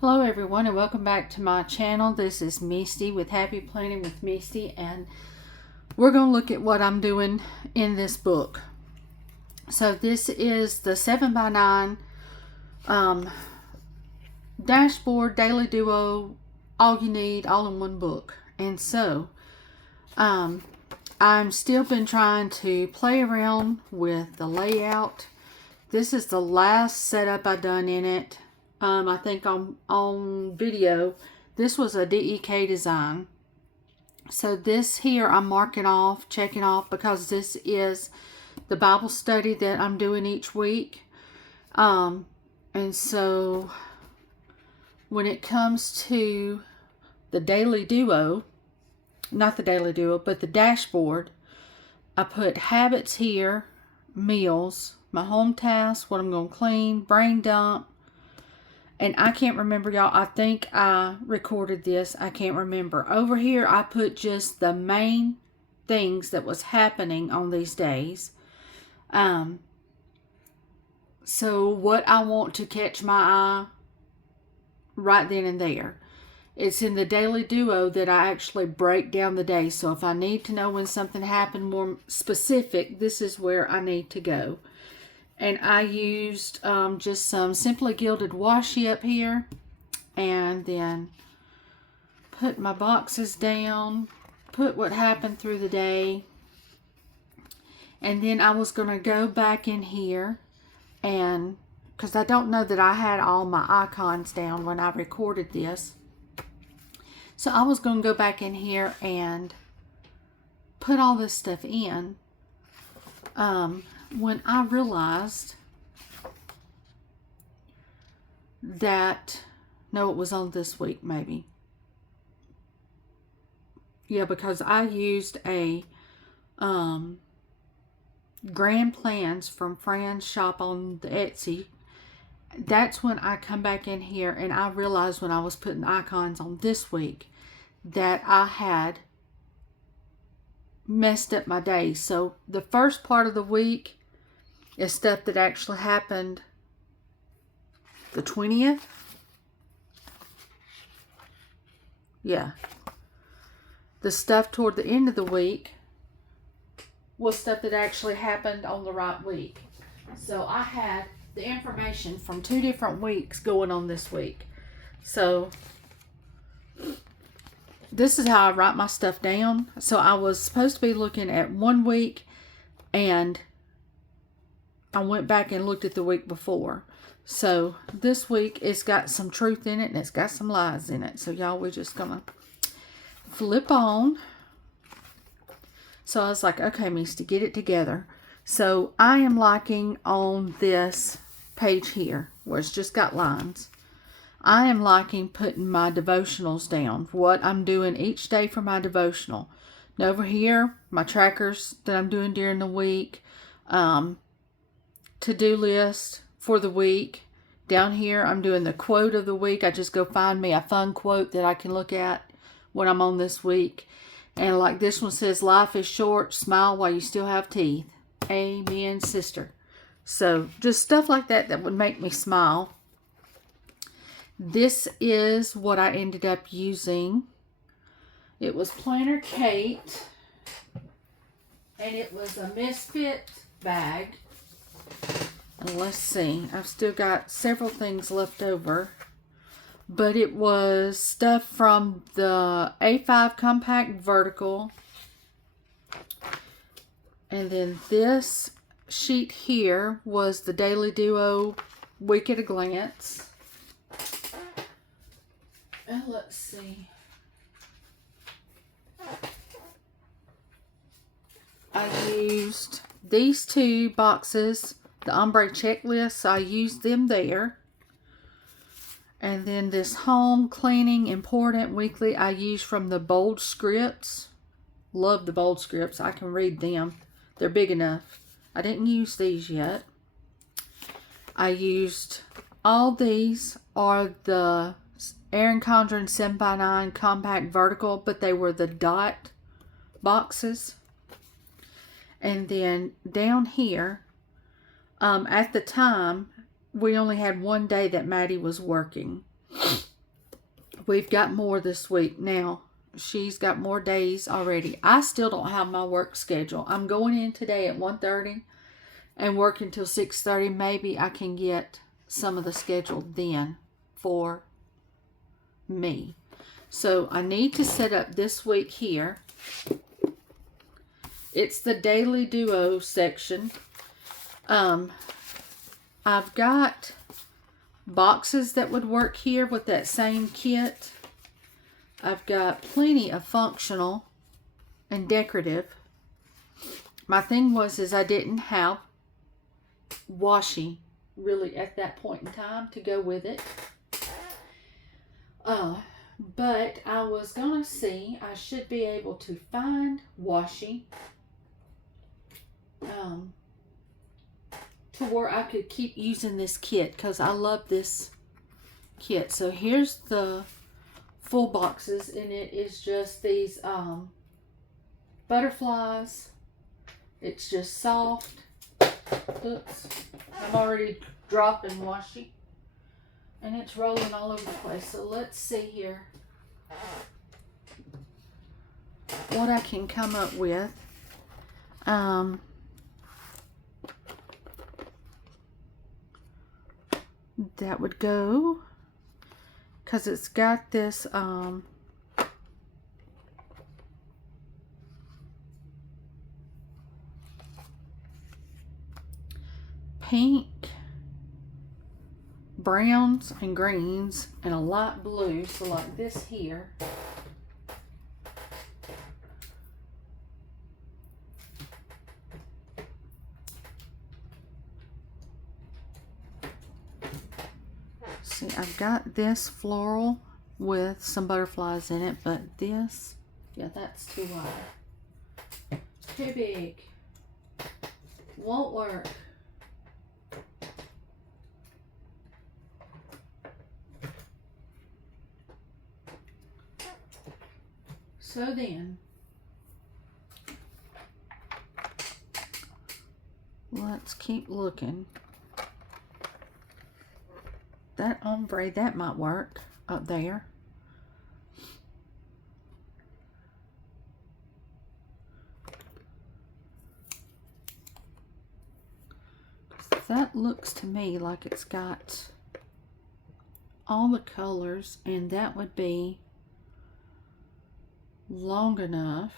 Hello everyone and welcome back to my channel. This is Misty with Happy Planning with Misty, and we're going to look at what I'm doing in this book. So this is the 7x9 dashboard daily duo, all you need, all in one book. And so I'm still been trying to play around with the layout. This is the last setup I done in it. I think on video. This was a DEK design. So this here I'm marking off, checking off, because this is the Bible study that I'm doing each week. And so when it comes to the daily duo, not the daily duo, but the dashboard, I put habits here, meals, my home tasks, what I'm going to clean, brain dump. And I can't remember, y'all. I think I recorded this. I can't remember. Over here, I put just the main things that was happening on these days. So what I want to catch my eye right then and there. It's in the daily duo that I actually break down the day. So if I need to know when something happened more specific, this is where I need to go. And I used just some Simply Gilded washi up here, and then put my boxes down, put what happened through the day, and then I was going to go back in here, and because I don't know that I had all my icons down when I recorded this, so I was going to go back in here and put all this stuff in. When I realized that, no, it was on this week maybe. Yeah, because I used a Grand Plans from Fran's shop on the Etsy. That's when I come back in here and I realized when I was putting icons on this week that I had messed up my days. So the first part of the week is stuff that actually happened the 20th. Yeah. The stuff toward the end of the week was stuff that actually happened on the right week. So I had the information from 2 different weeks going on this week. So this is how I write my stuff down. So I was supposed to be looking at 1 week, and I went back and looked at the week before. So this week it's got some truth in it and it's got some lies in it. So y'all, we're just gonna flip on. So I was like, okay, Misty, get it together. So I am liking on this page here where it's just got lines. I am liking putting my devotionals down, what I'm doing each day for my devotional. And over here, my trackers that I'm doing during the week, to-do list for the week. Down here, I'm doing the quote of the week. I just go find me a fun quote that I can look at when I'm on this week. And like this one says, life is short, smile while you still have teeth. Amen, sister. So just stuff like that that would make me smile. This is what I ended up using. It was Planner Kate, and it was a Misfit bag. And let's see, I've still got several things left over, but it was stuff from the A5 Compact Vertical. And then this sheet here was the Daily Duo Week at a Glance. And let's see, I used these 2 boxes, the ombre checklists. I used them there. And then this home cleaning important weekly I used from the Bold Scripts. Love the Bold Scripts. I can read them. They're big enough. I didn't use these yet. I used all these are the Erin Condren 7x9 Compact Vertical, but they were the dot boxes. And then down here, at the time, we only had 1 day that Maddie was working. we've got more this week. Now, she's got more days already. I still don't have my work schedule. I'm going in today at 1:30 and working till 6:30. Maybe I can get some of the schedule then for me. So I need to set up this week here. It's the Daily Duo section. I've got boxes that would work here with that same kit. I've got plenty of functional and decorative. My thing was I didn't have washi really at that point in time to go with it. But I was gonna see, I should be able to find washi to where I could keep using this kit, because I love this kit. So here's the full boxes, and it is just these butterflies. It's just soft. Oops, I'm already dropping washi, and it's rolling all over the place. So let's see here what I can come up with. That would go, because it's got this pink, browns, and greens, and a light blue. So like this here. See, I've got this floral with some butterflies in it, but this, yeah, that's too wide. Too big. Won't work. So then, let's keep looking. That ombre, that might work up there. That looks to me like it's got all the colors, and that would be long enough.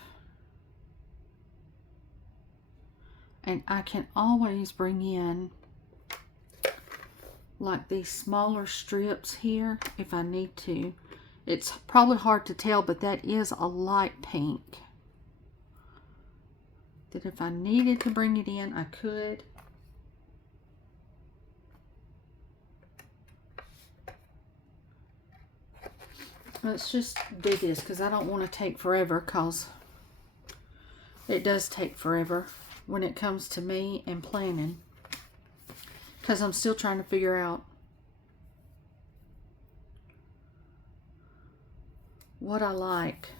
And I can always bring in like these smaller strips here if I need to. It's probably hard to tell, but that is a light pink. That if I needed to bring it in, I could. Let's just do this, because I don't want to take forever, because it does take forever when it comes to me and planning. Because I'm still trying to figure out what I like.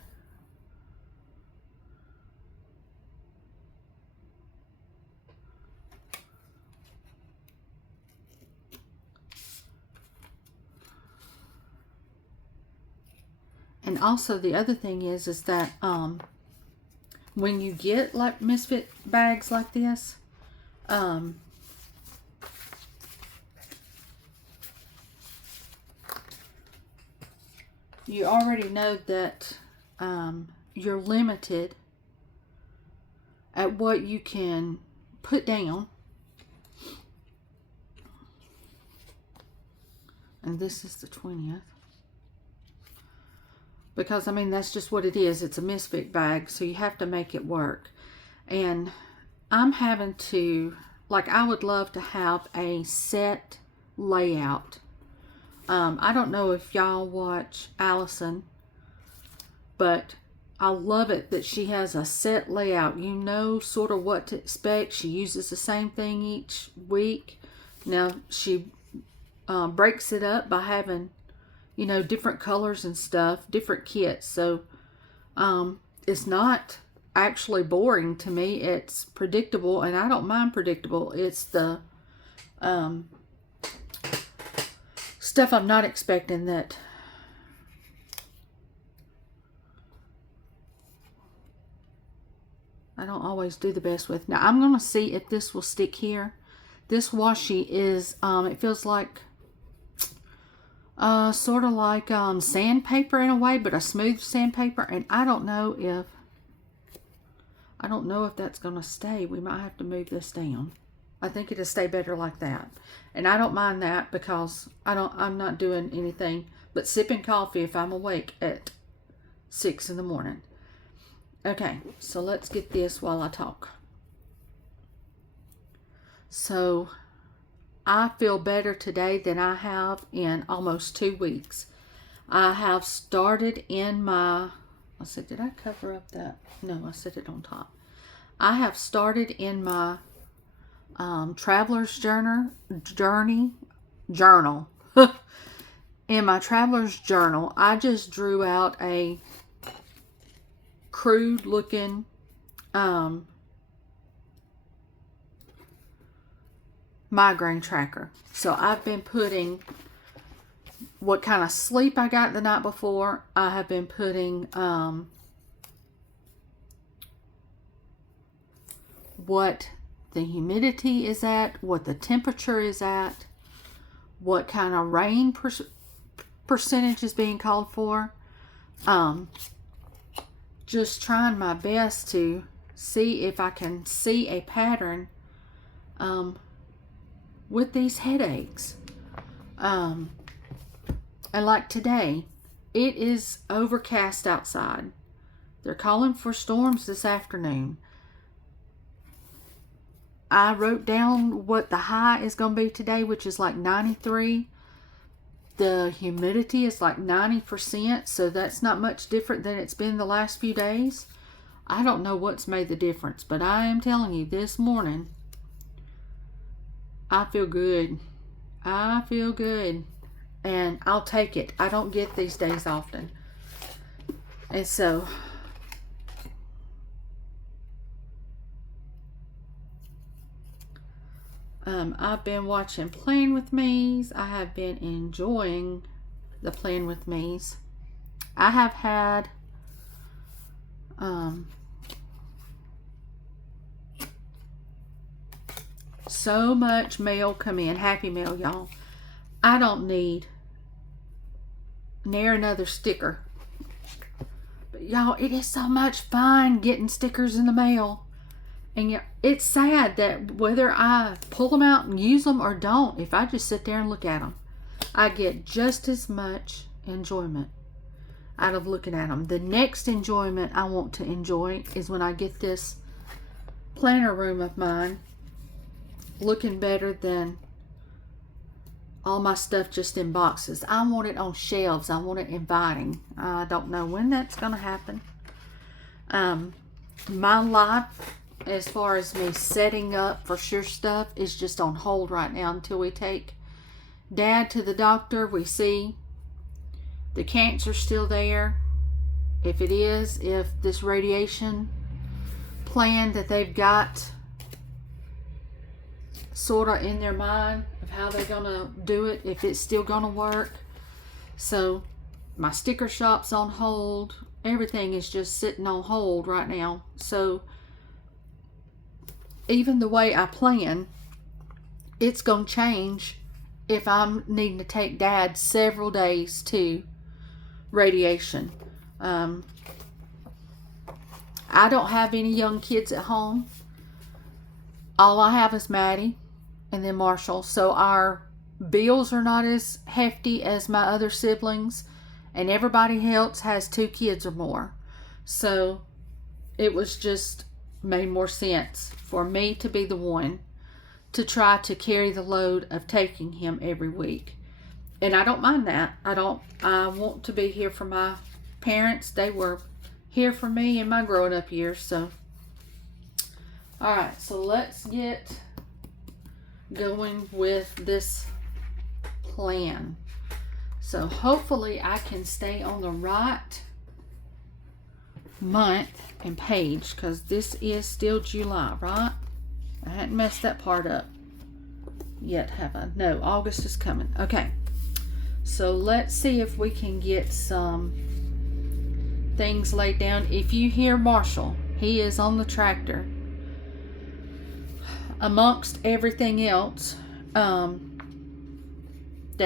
And also the other thing is that when you get like misfit bags like this, you already know that you're limited at what you can put down. And this is the 20th. Because, I mean, that's just what it is. It's a misfit bag, so you have to make it work. And I'm having to, like, I would love to have a set layout. I don't know if y'all watch Allison, but I love it that she has a set layout. You know sort of what to expect. She uses the same thing each week. Now, she breaks it up by having, you know, different colors and stuff, different kits. So it's not actually boring to me. It's predictable, and I don't mind predictable. It's the stuff I'm not expecting that always do the best with. Now I'm going to see if this will stick here. This washi is, it feels like, sort of like sandpaper in a way, but a smooth sandpaper. And I don't know if that's going to stay. We might have to move this down. I think it'll stay better like that. And I don't mind that because I'm not doing anything but sipping coffee if I'm awake at 6 in the morning. Okay, so let's get this while I talk. So I feel better today than I have in almost 2 weeks. I have started in my, let's see, did I cover up that? No, I set it on top. I have started in my traveler's journal. In my traveler's journal, I just drew out a crude looking migraine tracker. So I've been putting what kind of sleep I got the night before. I have been putting what the humidity is at, what the temperature is at, what kind of rain percentage is being called for. Just trying my best to see if I can see a pattern with these headaches. And like today, it is overcast outside. They're calling for storms this afternoon. I wrote down what the high is going to be today, which is like 93. The humidity is like 90%, so that's not much different than it's been the last few days. I don't know what's made the difference, but I am telling you, this morning, I feel good. I feel good. And I'll take it. I don't get these days often. And so I've been watching Plan With Me's. I have been enjoying the Plan With Me's. I have had so much mail come in. Happy mail, y'all. I don't need near another sticker. But y'all, it is so much fun getting stickers in the mail. And yeah, it's sad that whether I pull them out and use them or don't, if I just sit there and look at them, I get just as much enjoyment out of looking at them. The next enjoyment I want to enjoy is when I get this planner room of mine looking better than all my stuff just in boxes. I want it on shelves. I want it inviting. I don't know when that's going to happen. My life, as far as me setting up for sure stuff, is just on hold right now until we take Dad to the doctor. We see the cancer's still there. If it is, if this radiation plan that they've got sort of in their mind of how they're gonna do it, if it's still gonna work. So my sticker shop's on hold. Everything is just sitting on hold right now. So even the way I plan, it's gonna change if I'm needing to take Dad several days to radiation. I don't have any young kids at home. All I have is Maddie and then Marshall. So our bills are not as hefty as my other siblings, and everybody else has 2 kids or more. So it was just made more sense for me to be the one to try to carry the load of taking him every week. And I don't mind that. I want to be here for my parents. They were here for me in my growing up years. So alright, so let's get going with this plan. So hopefully I can stay on the right month and page, because this is still July, right? I hadn't messed that part up yet, have I? No, August is coming. Okay, so let's see if we can get some things laid down. If you hear Marshall, he is on the tractor amongst everything else that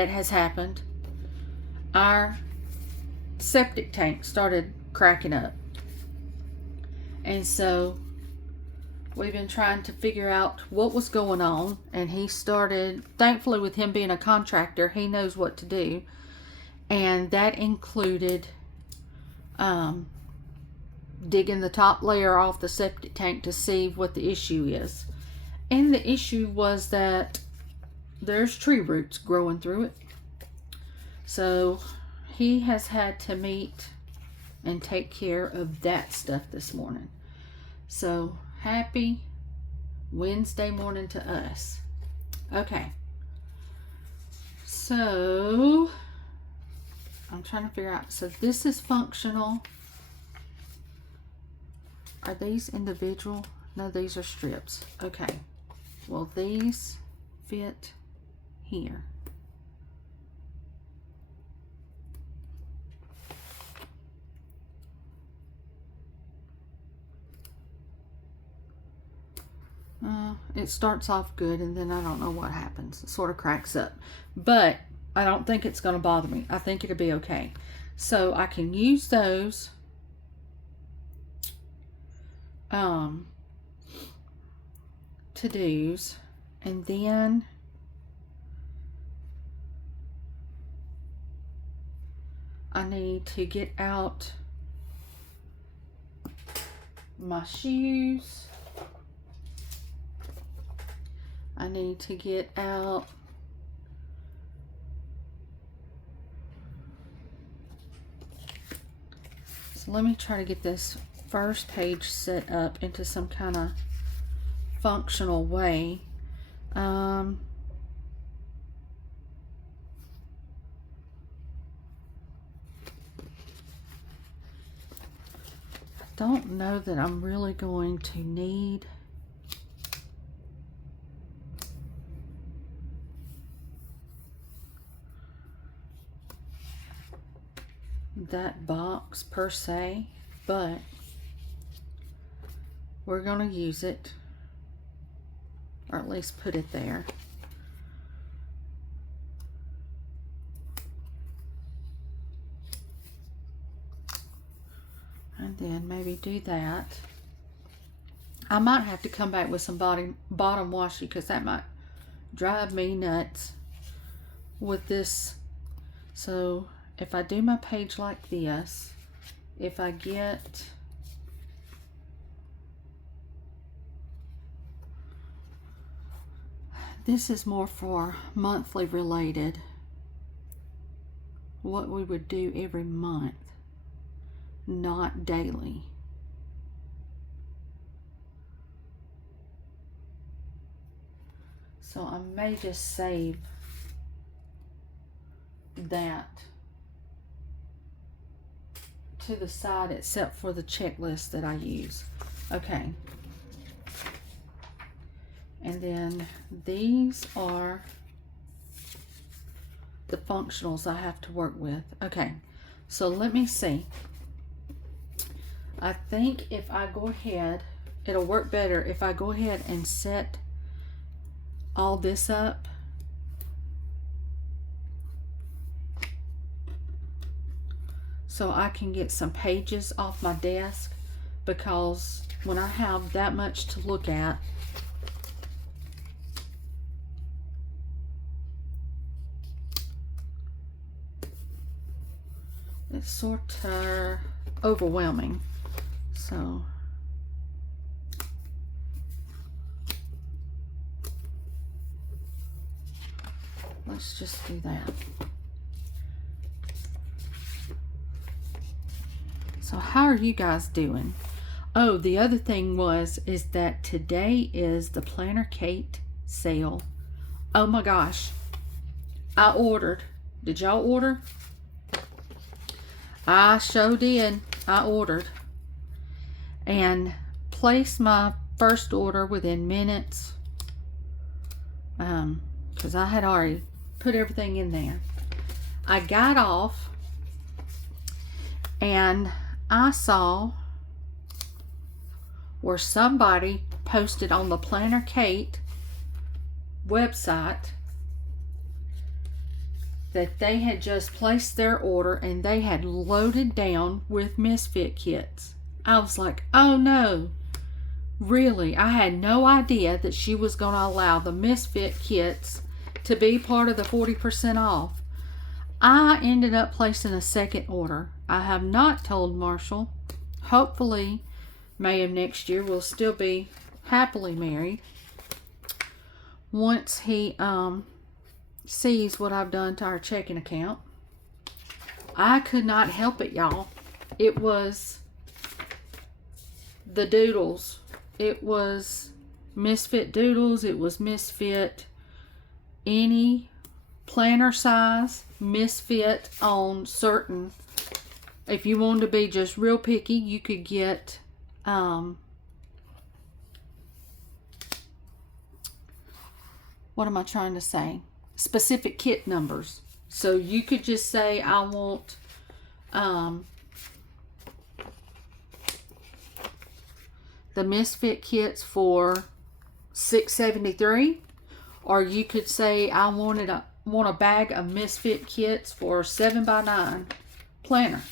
has happened, our septic tank started cracking up. And so we've been trying to figure out what was going on, and he started, thankfully with him being a contractor, he knows what to do. And that included digging the top layer off the septic tank to see what the issue is. And the issue was that there's tree roots growing through it. So he has had to meet and take care of that stuff this morning. So happy Wednesday morning to us. Okay. So I'm trying to figure out. So this is functional. Are these individual? No, these are strips. Okay. Well, these fit here. It starts off good, and then I don't know what happens. It sort of cracks up. But I don't think it's going to bother me. I think it'll be okay. So I can use those to-dos, and then I need to get out my shoes. I need to get out so let me try to get this first page set up into some kind of functional way. I don't know that I'm really going to need that box per se, but we're going to use it, or at least put it there. And then maybe do that. I might have to come back with some bottom washi, because that might drive me nuts with this. So if I do my page like this, if I get this is more for monthly related, what we would do every month, not daily. So I may just save that to the side, except for the checklist that I use. Okay. And then these are the functionals I have to work with. Okay, so let me see. I think if I go ahead, it'll work better if I go ahead and set all this up. So I can get some pages off my desk, because when I have that much to look at, it's sort of overwhelming. So let's just do that. So how are you guys doing? Oh, the other thing is that today is the Planner Kate sale. Oh my gosh. I ordered. Did y'all order? I sure did. I ordered. And placed my first order within minutes. Because I had already put everything in there. I got off and I saw where somebody posted on the Planner Kate website that they had just placed their order and they had loaded down with misfit kits. I was like, oh no, really? I had no idea that she was going to allow the misfit kits to be part of the 40% off. I ended up placing a second order. I have not told Marshall. Hopefully, May of next year we'll still be happily married. Once he sees what I've done to our checking account. I could not help it, y'all. It was the doodles. It was misfit doodles. It was misfit any planner size, misfit on certain. If you wanted to be just real picky, you could get what am I trying to say? Specific kit numbers. So you could just say, I want the misfit kits for $6.73, or you could say I want a bag of misfit kits for 7x9 planner.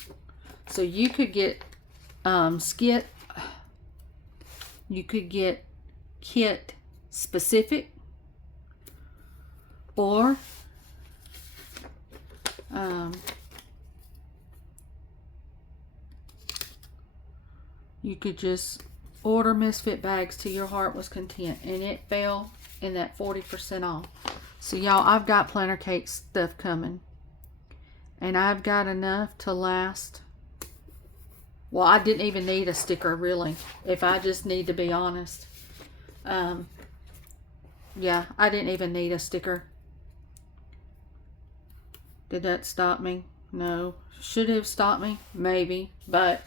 So you could get you could get kit specific, or you could just order misfit bags till your heart was content, and it fell in that 40% off. So y'all, I've got planner cake stuff coming, and I've got enough to last. Well, I didn't even need a sticker, really, if I just need to be honest. Yeah, I didn't even need a sticker. Did that stop me? No. Should it have stopped me? Maybe. But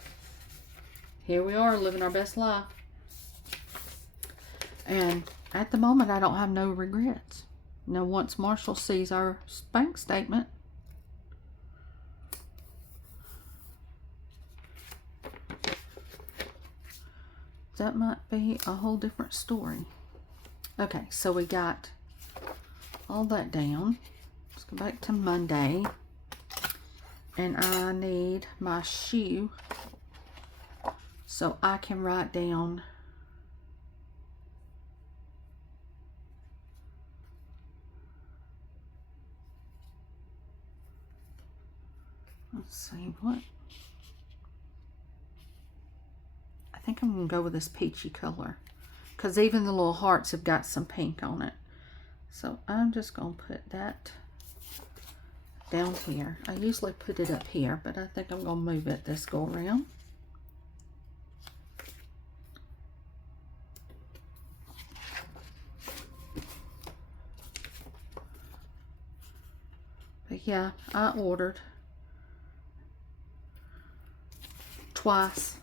here we are, living our best life. And at the moment, I don't have no regrets. Now, once Marshall sees our bank statement, that might be a whole different story. Okay, so we got all that down. Let's go back to Monday. And I need my shoe so I can write down let's see what I think I'm gonna go with this peachy color, because even the little hearts have got some pink on it. So I'm just gonna put that down here. I usually put it up here, but I think I'm gonna move it this go around. But yeah, I ordered twice.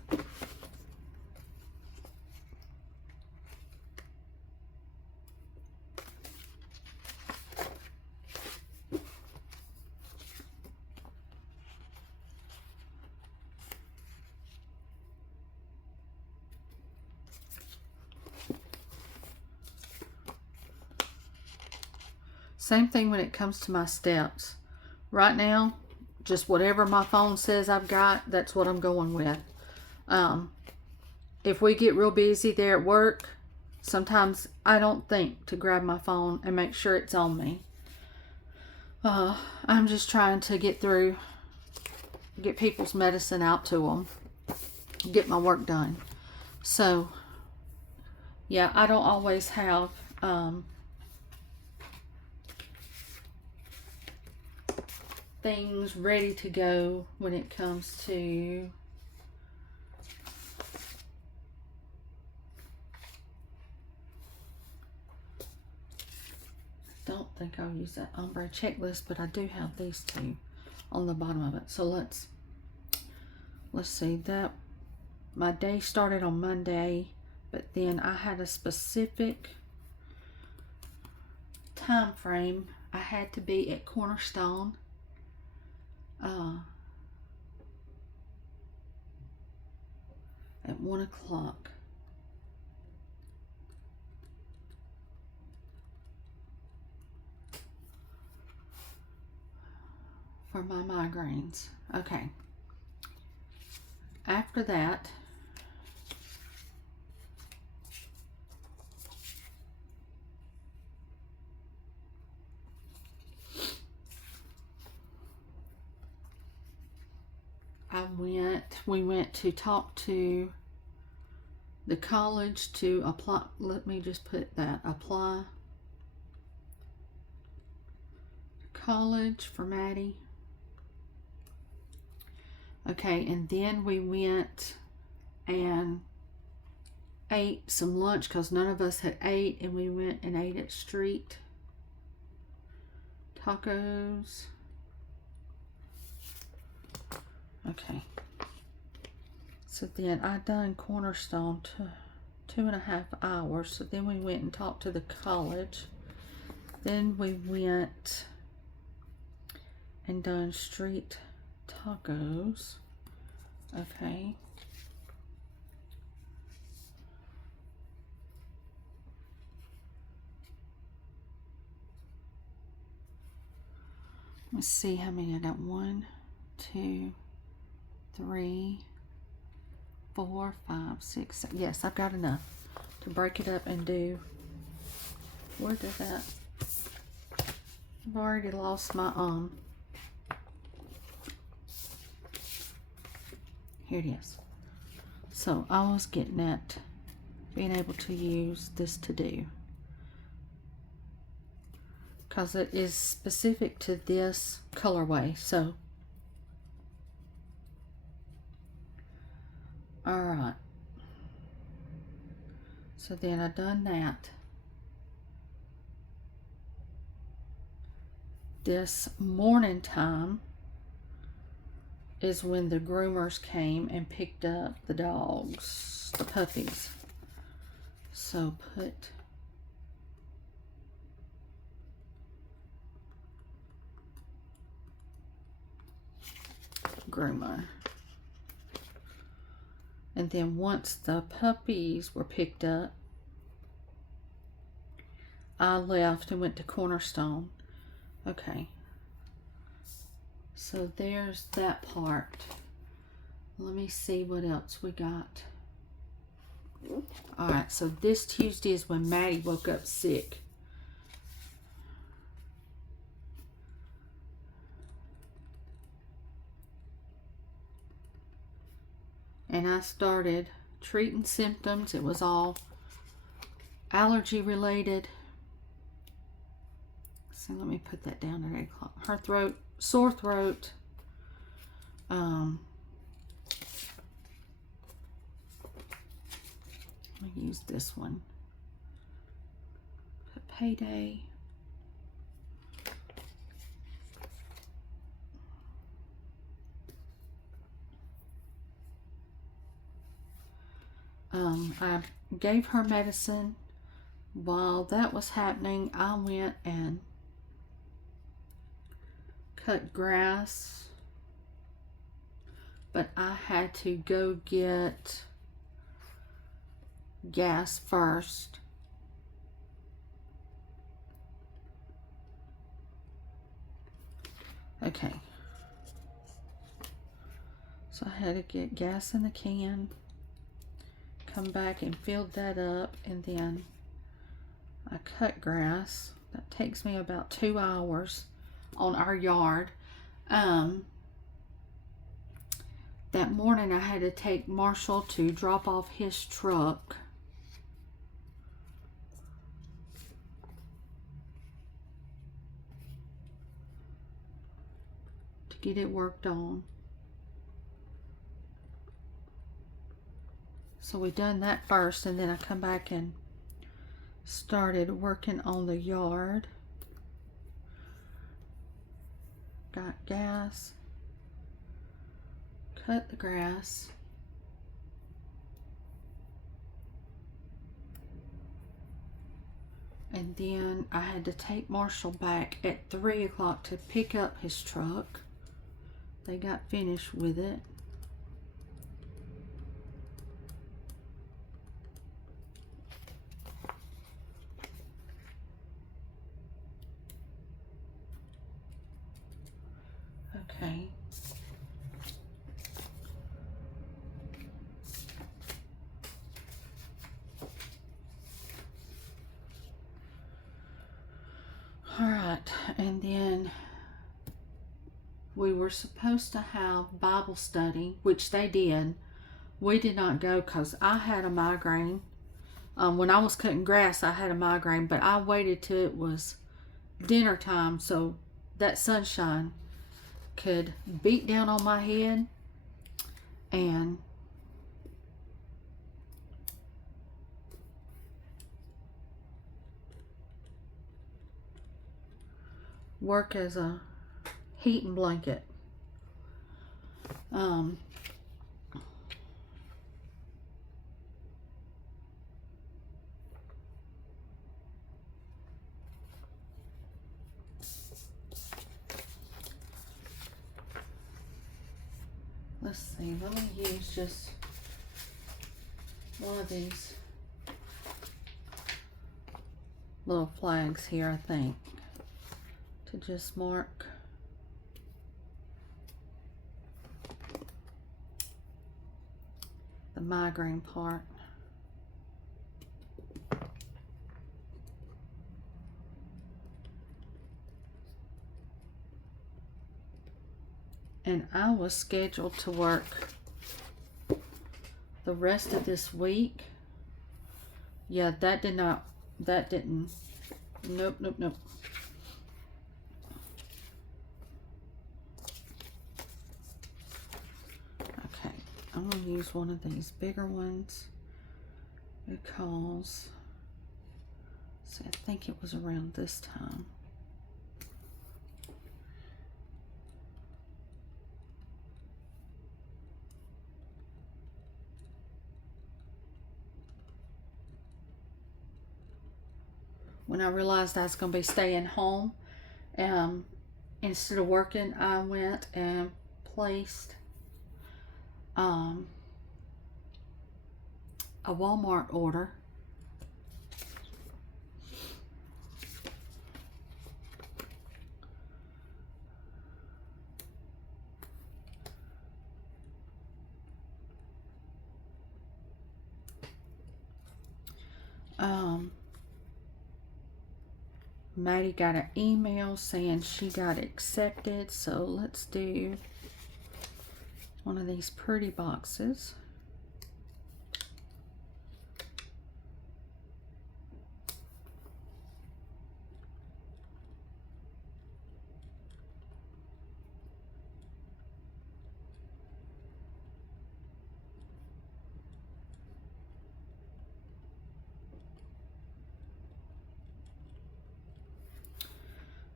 Same thing when it comes to my steps. Right now, just whatever my phone says I've got, that's what I'm going with. If we get real busy there at work, sometimes I don't think to grab my phone and make sure it's on me. I'm just trying to get through, get people's medicine out to them, get my work done. So, yeah, I don't always have things ready to go when it comes to don't think I'll use that ombre checklist, but I do have these two on the bottom of it. So let's see, that my day started on Monday, but then I had a specific time frame. I had to be at Cornerstone at 1 o'clock. for my migraines. Okay. After that, we went to talk to the college to apply. Let me just put that, apply college for Maddie. Okay, and then we went and ate some lunch because none of us had ate, and we went and ate at Street Tacos. Okay. So then I done Cornerstone 2.5 hours. So then we went and talked to the college. Then we went and done Street Tacos. Okay. Let's see how many I got. 1, 2, 3, 4, 5, 6, 7. Yes, I've got enough to break it up and do. Where did that? I've already lost my Here it is. So I was getting at being able to use this to do, because it is specific to this colorway. So all right, so then I done that. This morning time is when the groomers came and picked up the dogs, the puppies. So put groomer. And then once the puppies were picked up, I left and went to Cornerstone. Okay. So there's that part. Let me see what else we got. Alright, so this Tuesday is when Maddie woke up sick. And I started treating symptoms. It was all allergy related. So let me put that down at 8 o'clock. Her throat, sore throat. Let me use this one. Put payday. I gave her medicine. While that was happening, I went and cut grass, but I had to go get gas first. Okay, so I had to get gas in the can, come back and filled that up, and then I cut grass. That takes me about 2 hours on our yard. That morning I had to take Marshall to drop off his truck. To get it worked on. So we done that first, and then I come back and started working on the yard. Got gas, cut the grass, and then I had to take Marshall back at 3 o'clock to pick up his truck. They got finished with it. Okay. All right, and then we were supposed to have Bible study, which they did. We did not go because I had a migraine. When I was cutting grass, I had a migraine, but I waited till it was dinner time so that sunshine could beat down on my head and work as a heating blanket. Let's see, let me use just one of these little flags here, I think, to just mark the migraine part. And I was scheduled to work the rest of this week. Yeah, that didn't, nope. Okay, I'm gonna use one of these bigger ones because, see, I think it was around this time. When I realized I was going to be staying home, instead of working, I went and placed a Walmart order. Maddie got an email saying she got accepted, so let's do one of these pretty boxes.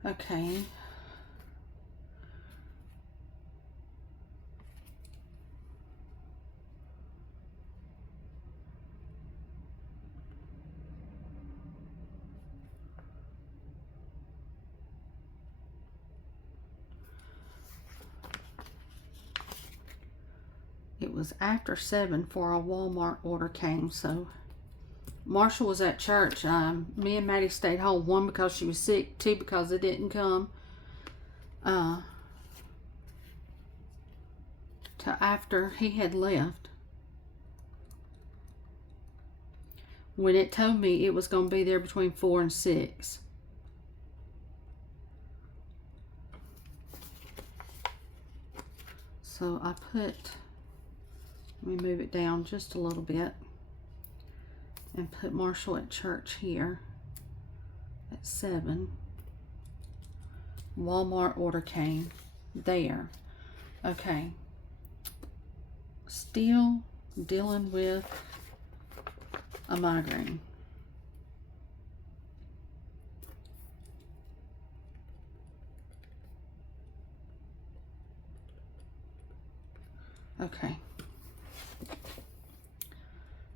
Okay. It was after 7 for a Walmart order came, so Marshall was at church. Me and Maddie stayed home. One, because she was sick. Two, because it didn't come till after he had left. When it told me it was going to be there between 4 and 6. So I put, let me move it down just a little bit and put Marshall at church here at 7. Walmart order came there. Okay. Still dealing with a migraine. Okay.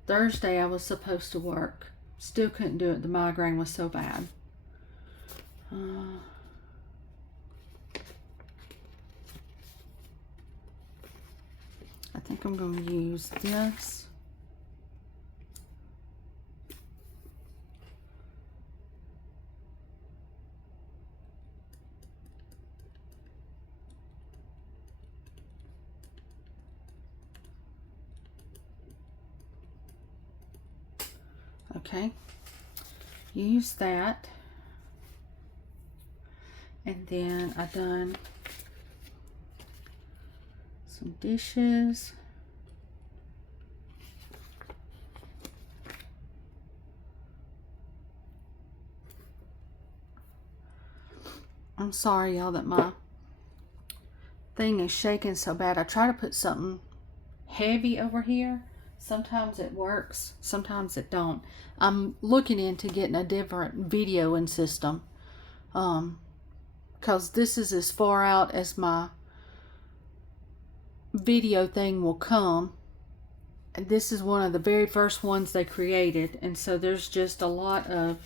Thursday I was supposed to work. Still couldn't do it. The migraine was so bad. I think I'm going to use this. Okay, use that. And then I done some dishes. I'm sorry, y'all, that my thing is shaking so bad. I try to put something heavy over here. Sometimes it works, sometimes it don't. I'm looking into getting a different videoing system, because this is as far out as my video thing will come. And this is one of the very first ones they created, and so there's just a lot of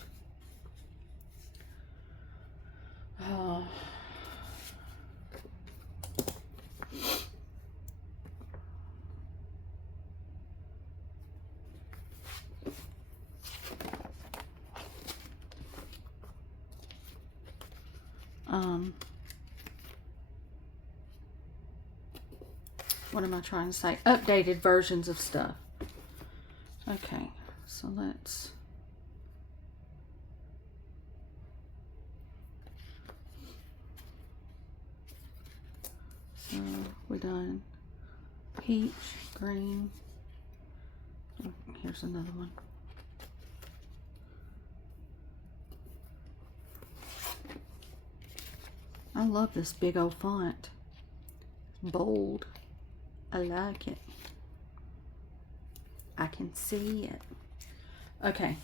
what am I trying to say? Updated versions of stuff. Okay, so let's we done peach, green. Oh, here's another one. I love this big old font. Bold. I like it. I can see it. Okay.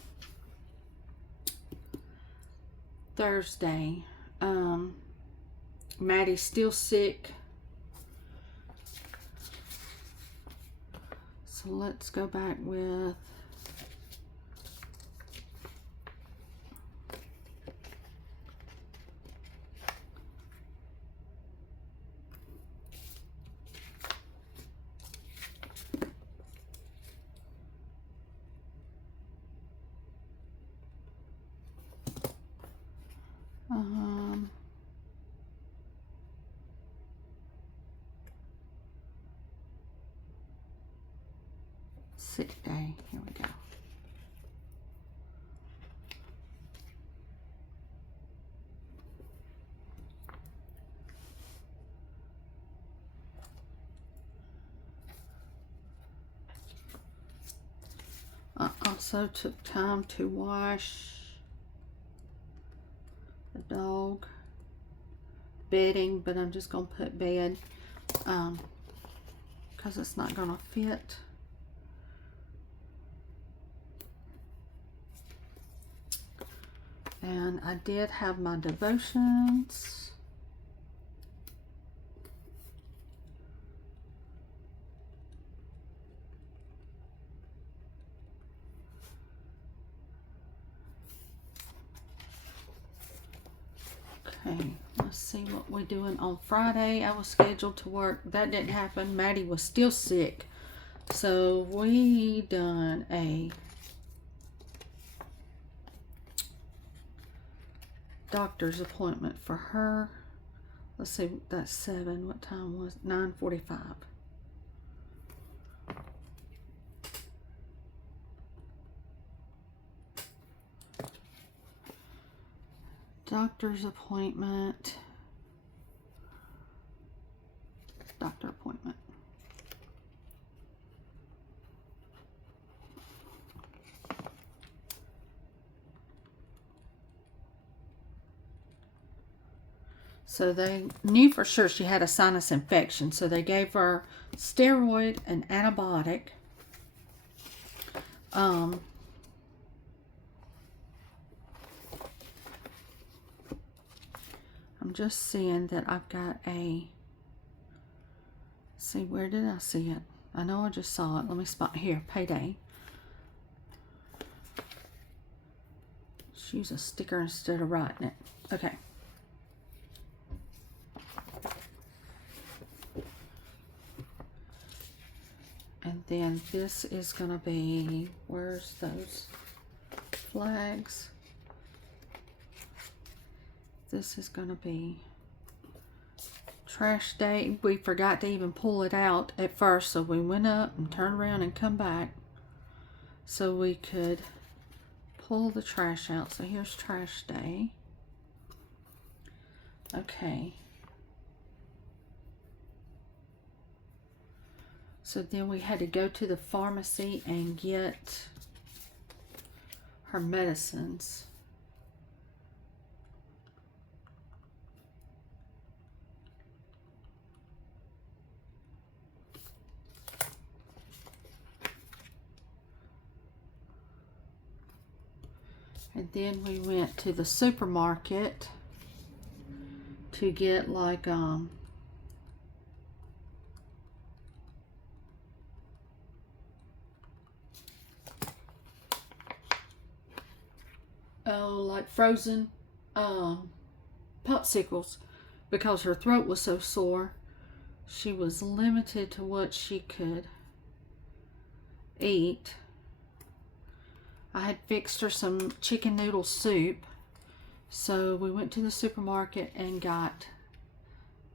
Thursday. Maddie's still sick. So let's go back with sick day. Here we go. I also took time to wash the dog bedding, but I'm just going to put bed because it's not going to fit. And I did have my devotions. Okay, let's see what we're doing on Friday. I was scheduled to work. That didn't happen. Maddie was still sick. So we done a doctor's appointment for her. Let's see, that's 7. What time was it? 9:45. Doctor's appointment. Doctor appointment. So they knew for sure she had a sinus infection. So they gave her steroid and antibiotic. I'm just seeing that I've got a, see, where did I see it? I know I just saw it. Let me spot here, payday. Let's use a sticker instead of writing it. Okay. And then this is going to be, where's those flags? This is going to be trash day. We forgot to even pull it out at first, so we went up and turned around and come back so we could pull the trash out. So here's trash day. Okay. So then we had to go to the pharmacy and get her medicines. And then we went to the supermarket to get like like frozen popsicles, because her throat was so sore. She was limited to what she could eat. I had fixed her some chicken noodle soup, so we went to the supermarket and got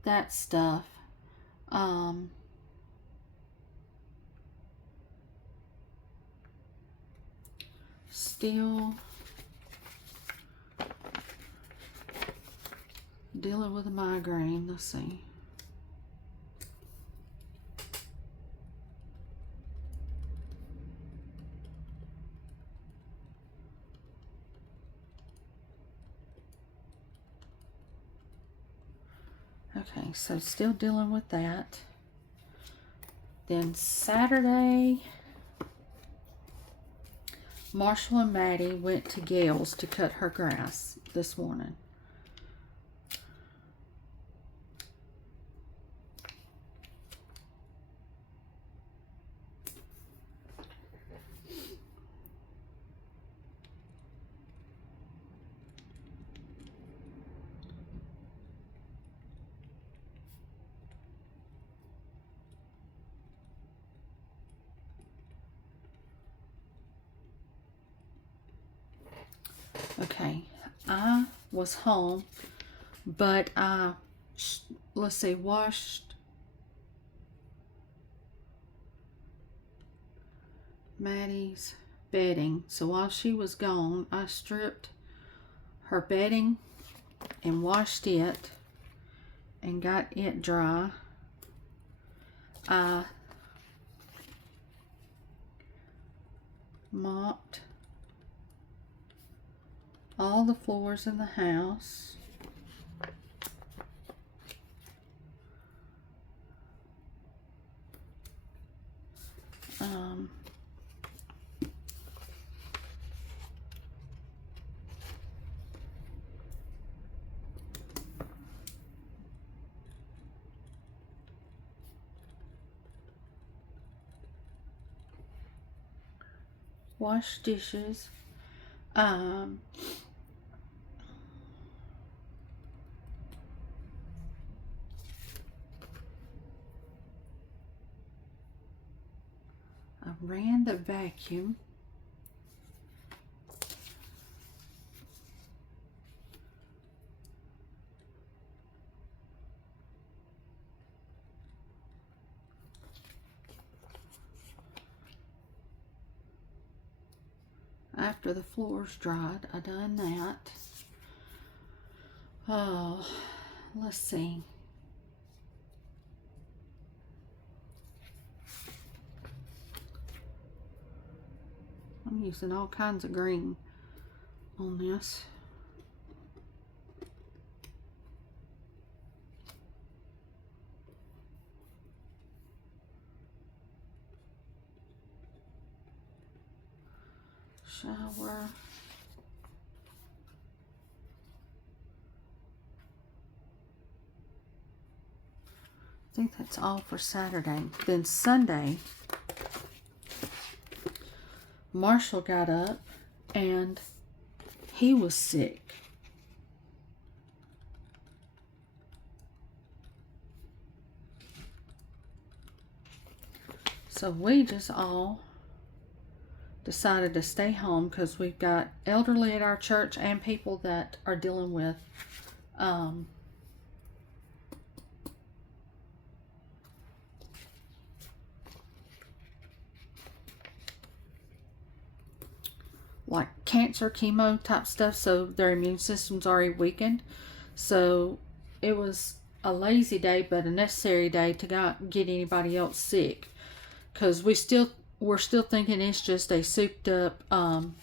that stuff. Still dealing with a migraine. Let's see. Okay, so still dealing with that. Then Saturday, Marshall and Maddie went to Gail's to cut her grass this morning. Okay, I was home, but I, let's see, washed Maddie's bedding. So while she was gone, I stripped her bedding and washed it and got it dry. I mopped all the floors in the house. Washed dishes. I ran the vacuum. After the floors dried, I done that. Oh, let's see. I'm using all kinds of green on this. Shower. I think that's all for Saturday. Then Sunday, Marshall got up and he was sick. So we just all decided to stay home because we've got elderly at our church and people that are dealing with like cancer chemo type stuff, so their immune system's already weakened. So it was a lazy day, but a necessary day to not get anybody else sick, because we're still thinking it's just a souped up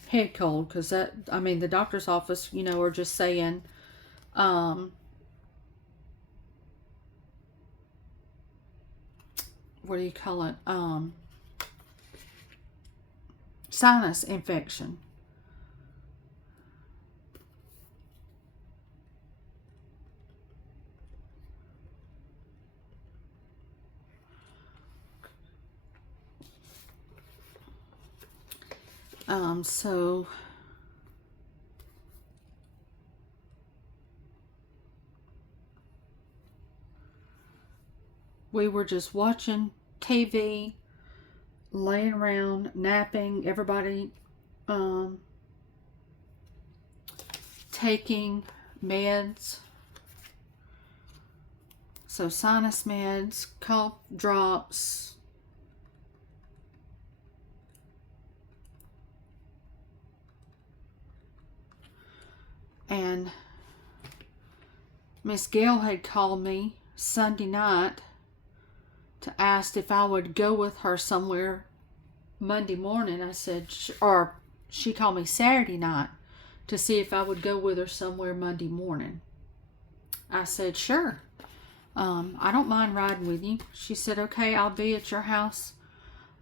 head cold, because that, I mean, the doctor's office, you know, are just saying what do you call it, sinus infection. So we were just watching TV, laying around, napping, everybody taking meds. So sinus meds, cough drops, and Miss Gail had called me Sunday night to ask if I would go with her somewhere Monday morning. I said, or she called me Saturday night to see if I would go with her somewhere Monday morning. I said, sure. I don't mind riding with you. She said, okay, I'll be at your house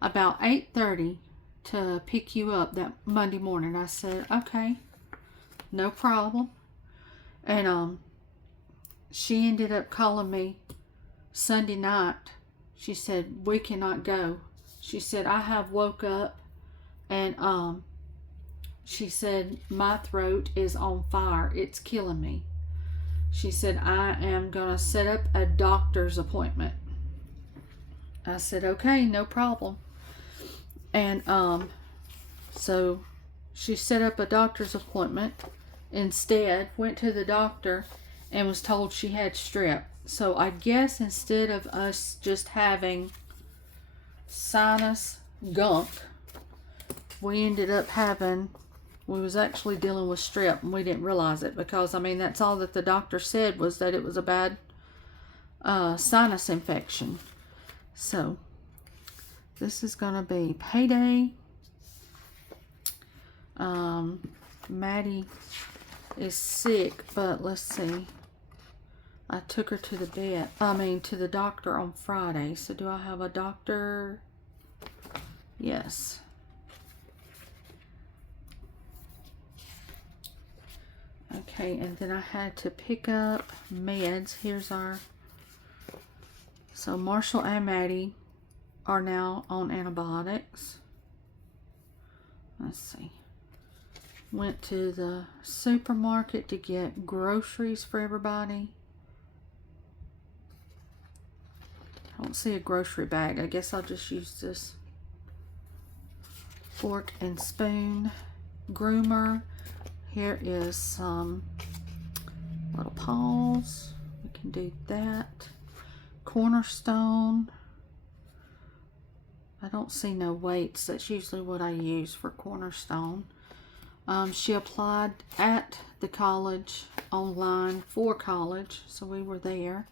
about 8:30 to pick you up that Monday morning. I said, okay, no problem. And she ended up calling me Sunday night. She said, we cannot go. She said, I have woke up and she said, my throat is on fire. It's killing me. She said, I am going to set up a doctor's appointment. I said, okay, no problem. And so she set up a doctor's appointment. Instead, went to the doctor and was told she had strep. So I guess instead of us just having sinus gunk, we ended up having, we was actually dealing with strep, and we didn't realize it, because I mean, that's all that the doctor said, was that it was a bad sinus infection. So this is gonna be payday. Maddie is sick, but let's see, I took her to the doctor on Friday. So do I have a doctor? Yes. Okay, and then I had to pick up meds. Here's our, so Marshall and Maddie are now on antibiotics. Let's see. Went to the supermarket to get groceries for everybody. I don't see a grocery bag. I guess I'll just use this fork and spoon. Groomer. Here is some little paws. We can do that. Cornerstone. I don't see no weights. That's usually what I use for Cornerstone. She applied at the college online for college, so we were there.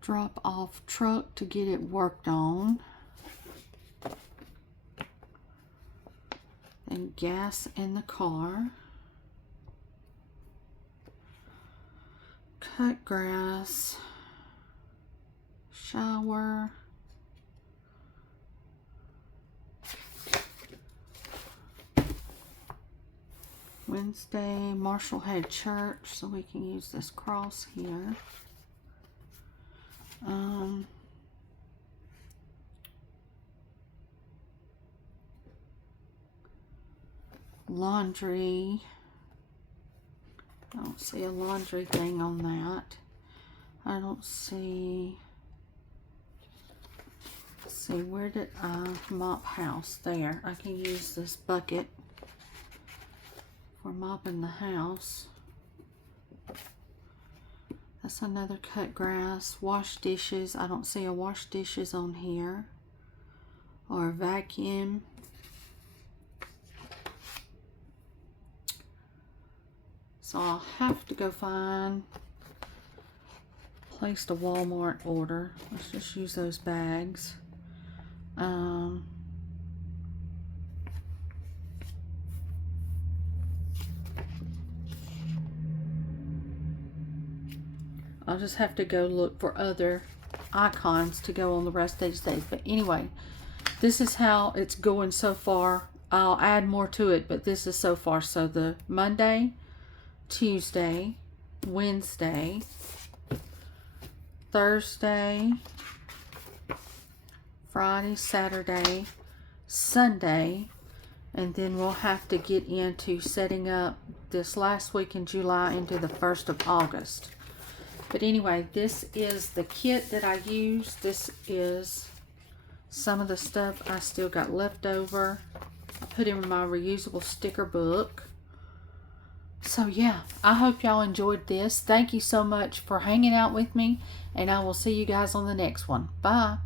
Drop off truck to get it worked on. And gas in the car. Cut grass. Shower. Wednesday, Marshall had church, so we can use this cross here. Laundry. I don't see a laundry thing on that. I don't see. Let's see, where did I mop house? There. I can use this bucket for mopping the house. That's another cut grass. Wash dishes. I don't see a wash dishes on here. Or vacuum. So I'll have to go find, placed a Walmart order. Let's just use those bags. I'll just have to go look for other icons to go on the rest of these days. But anyway, this is how it's going so far. I'll add more to it, but this is so far. So the Monday, Tuesday, Wednesday, Thursday, Friday, Saturday, Sunday, and then we'll have to get into setting up this last week in July into the 1st of August. But anyway, this is the kit that I use. This is some of the stuff I still got left over. I put in my reusable sticker book. So yeah, I hope y'all enjoyed this. Thank you so much for hanging out with me, and I will see you guys on the next one. Bye.